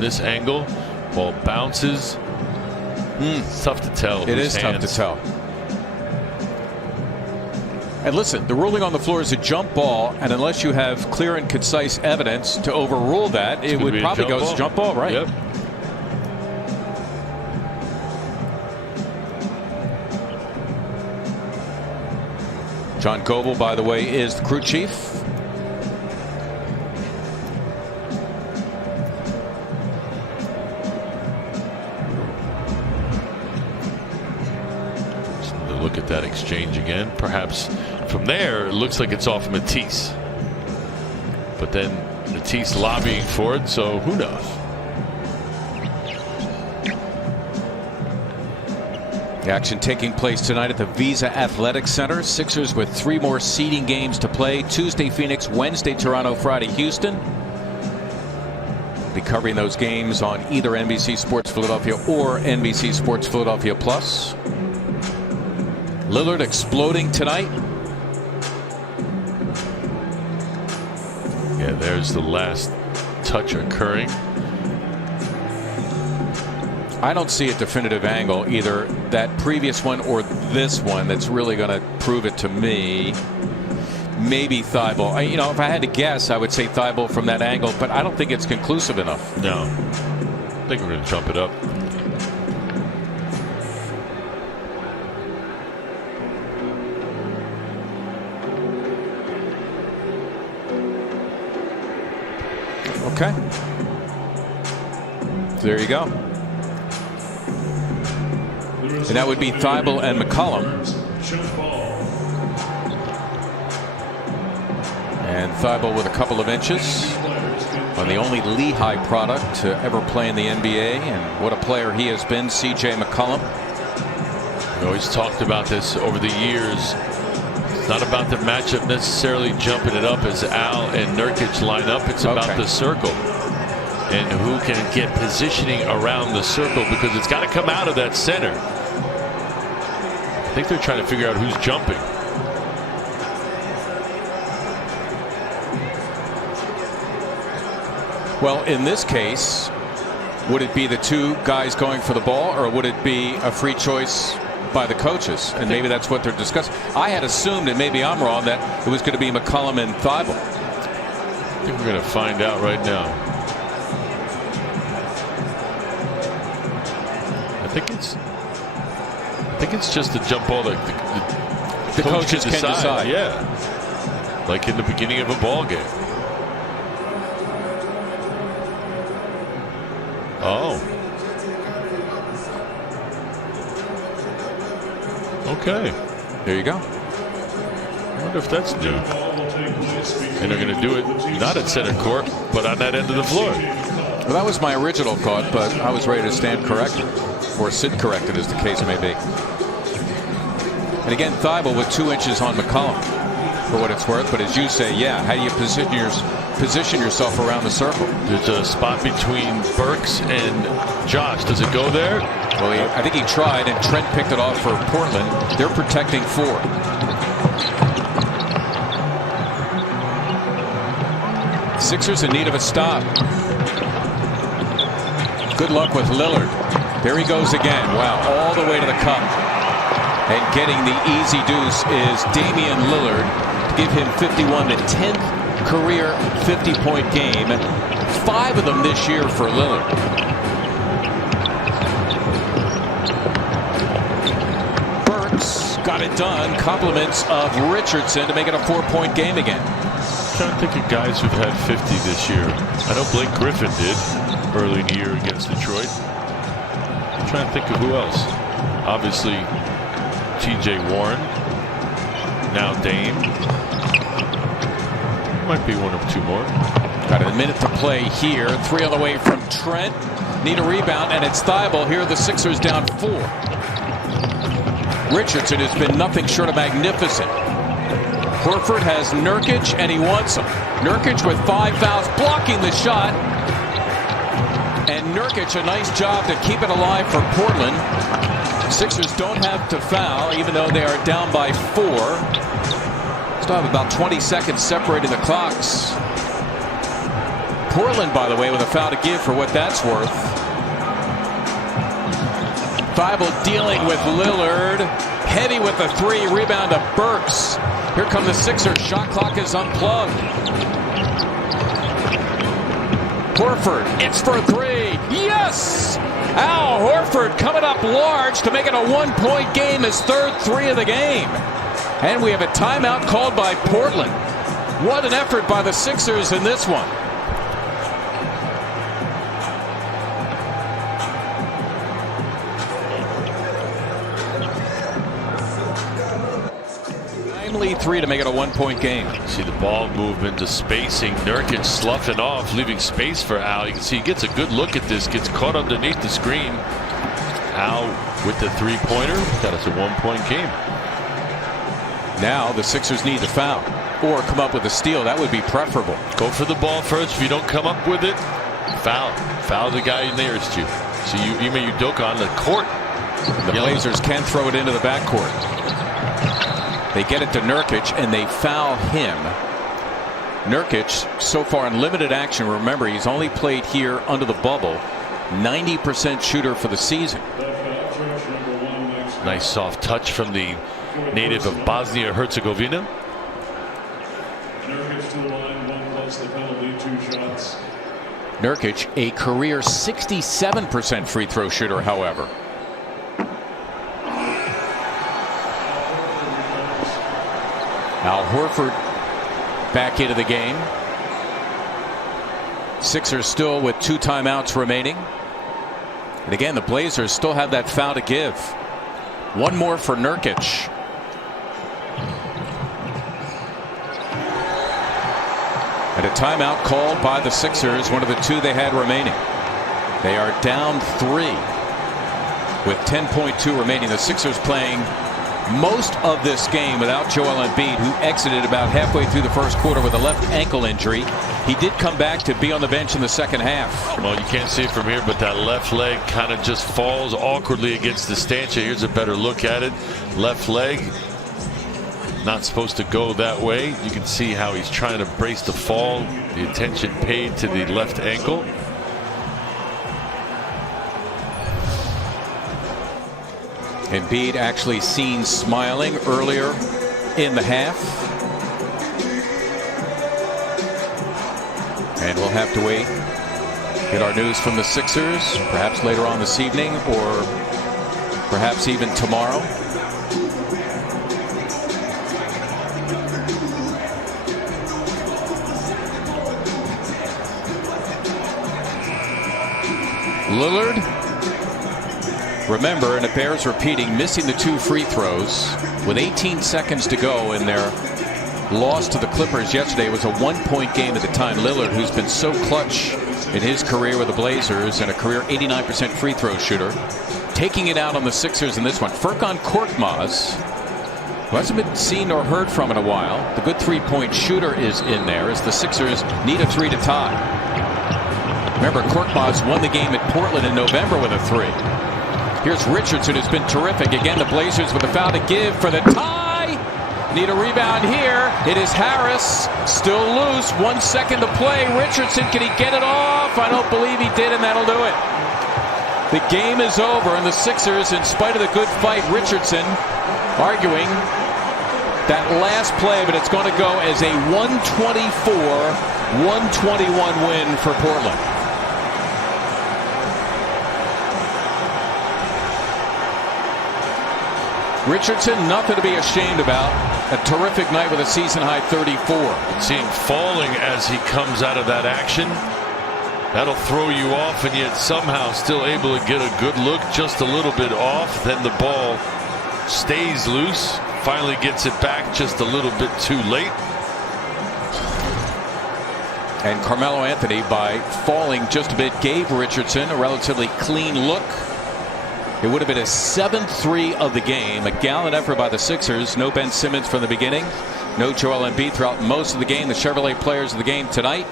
from this angle, ball bounces. It's tough to tell. It is tough to tell. And listen, the ruling on the floor is a jump ball, and unless you have clear and concise evidence to overrule that, it would probably go as a jump ball, right? Yep. John Goble, by the way, is the crew chief. Look at that exchange again. Perhaps from there, it looks like it's off Matisse. But then Matisse lobbying for it, so who knows? The action taking place tonight at the Visa Athletic Center. Sixers with 3 more seeding games to play. Tuesday, Phoenix. Wednesday, Toronto. Friday, Houston. Be covering those games on either NBC Sports Philadelphia or NBC Sports Philadelphia Plus. Lillard exploding tonight. Yeah, there's the last touch occurring. I don't see a definitive angle, either that previous one or this one, that's really going to prove it to me. Maybe Thibault. You know, if I had to guess, I would say Thibault from that angle, but I don't think it's conclusive enough. No. I think we're going to jump it up. Okay. There you go. And that would be Thibault and McCollum. And Thibault with a couple of inches on the only Lehigh product to ever play in the NBA. And what a player he has been, C.J. McCollum. We always talked about this over the years. It's not about the matchup necessarily jumping it up as Al and Nurkic line up. It's about the circle and who can get positioning around the circle, because it's got to come out of that center. I think they're trying to figure out who's jumping. Well, in this case, would it be the 2 guys going for the ball, or would it be a free choice by the coaches? And maybe that's what they're discussing. I had assumed, and maybe I'm wrong, that it was going to be McCollum and Thibault. I think we're going to find out right now. I think it's just a jump ball that the coaches can decide. Yeah, like in the beginning of a ball game. Oh. Okay. There you go. I wonder if that's new. And they're going to do it not at center court, but on that end of the floor. Well, that was my original thought, but I was ready to stand corrected, or sit corrected, as the case may be. And again, Thibault with 2 inches on McCollum, for what it's worth. But as you say, yeah, how do you position yourself around the circle? There's a spot between Burks and Josh. Does it go there? Well, I think he tried, and Trent picked it off for Portland. They're protecting 4. Sixers in need of a stop. Good luck with Lillard. There he goes again. Wow, all the way to the cup. And getting the easy deuce is Damian Lillard to give him 51, the 10th career 50-point game. 5 of them this year for Lillard. Burks got it done. Compliments of Richardson to make it a 4-point game again. I'm trying to think of guys who've had 50 this year. I know Blake Griffin did early in the year against Detroit. I'm trying to think of who else. Obviously, T.J. Warren. Now Dame. Might be 1 or 2 more. Got a minute to play here. 3 on the way from Trent. Need a rebound, and it's Thibault. Here are the Sixers down 4. Richardson has been nothing short of magnificent. Horford has Nurkic, and he wants him. Nurkic with 5 fouls, blocking the shot. And Nurkic, a nice job to keep it alive for Portland. Sixers don't have to foul, even though they are down by 4. Still have about 20 seconds separating the clocks. Portland, by the way, with a foul to give for what that's worth. Thibault dealing with Lillard. Heavy with the three. Rebound to Burks. Here come the Sixers. Shot clock is unplugged. Horford, it's for three. Yes! Al Horford coming up large to make it a 1-point game, his third three of the game. And we have a timeout called by Portland. What an effort by the Sixers in this one. Timely three to make it a 1-point game. See the ball movement, the spacing. Nurkic sloughing off, leaving space for Al. You can see he gets a good look at this, gets caught underneath the screen. Al with the three-pointer. Got us a 1-point game. Now the Sixers need to foul or come up with a steal. That would be preferable. Go for the ball first. If you don't come up with it, foul. Foul the guy nearest you. So Ime Udoka on the court. The Blazers can throw it into the backcourt. They get it to Nurkic and they foul him. Nurkic so far in limited action. Remember, he's only played here under the bubble. 90% shooter for the season. Nice soft touch from the native of Bosnia-Herzegovina. Nurkic, a career 67% free throw shooter, however. Al Horford back into the game. Sixers still with 2 timeouts remaining. And again, the Blazers still have that foul to give. One more for Nurkic. And a timeout called by the Sixers, one of the 2 they had remaining. They are down 3 with 10.2 remaining. The Sixers playing most of this game without Joel Embiid, who exited about halfway through the first quarter with a left ankle injury. He did come back to be on the bench in the second half. Well, you can't see it from here, but that left leg kind of just falls awkwardly against the stanchion. Here's a better look at it. Left leg not supposed to go that way. You can see how he's trying to brace the fall. The attention paid to the left ankle. Embiid actually seen smiling earlier in the half. And we'll have to wait. Get our news from the Sixers, perhaps later on this evening or perhaps even tomorrow. Lillard, remember, and it bears repeating, missing the 2 free throws with 18 seconds to go in their loss to the Clippers yesterday. It was a 1-point game at the time. Lillard, who's been so clutch in his career with the Blazers and a career 89% free throw shooter, taking it out on the Sixers in this one. Furkan Korkmaz, who hasn't been seen or heard from in a while. The good 3-point shooter is in there as the Sixers need a 3 to tie. Remember, Korkmaz won the game at Portland in November with a 3. Here's Richardson, who's been terrific. Again, the Blazers with a foul to give for the tie. Need a rebound here. It is Harris, still loose. 1 second to play. Richardson, can he get it off? I don't believe he did, and that'll do it. The game is over, and the Sixers, in spite of the good fight, Richardson arguing that last play, but it's going to go as a 124-121 win for Portland. Richardson, nothing to be ashamed about. A terrific night with a season-high 34. See him falling as he comes out of that action. That'll throw you off, and yet somehow still able to get a good look, just a little bit off. Then the ball stays loose. Finally gets it back just a little bit too late. And Carmelo Anthony, by falling just a bit, gave Richardson a relatively clean look. It would have been his 7th 3 of the game. A gallant effort by the Sixers. No Ben Simmons from the beginning. No Joel Embiid throughout most of the game. The Chevrolet players of the game tonight.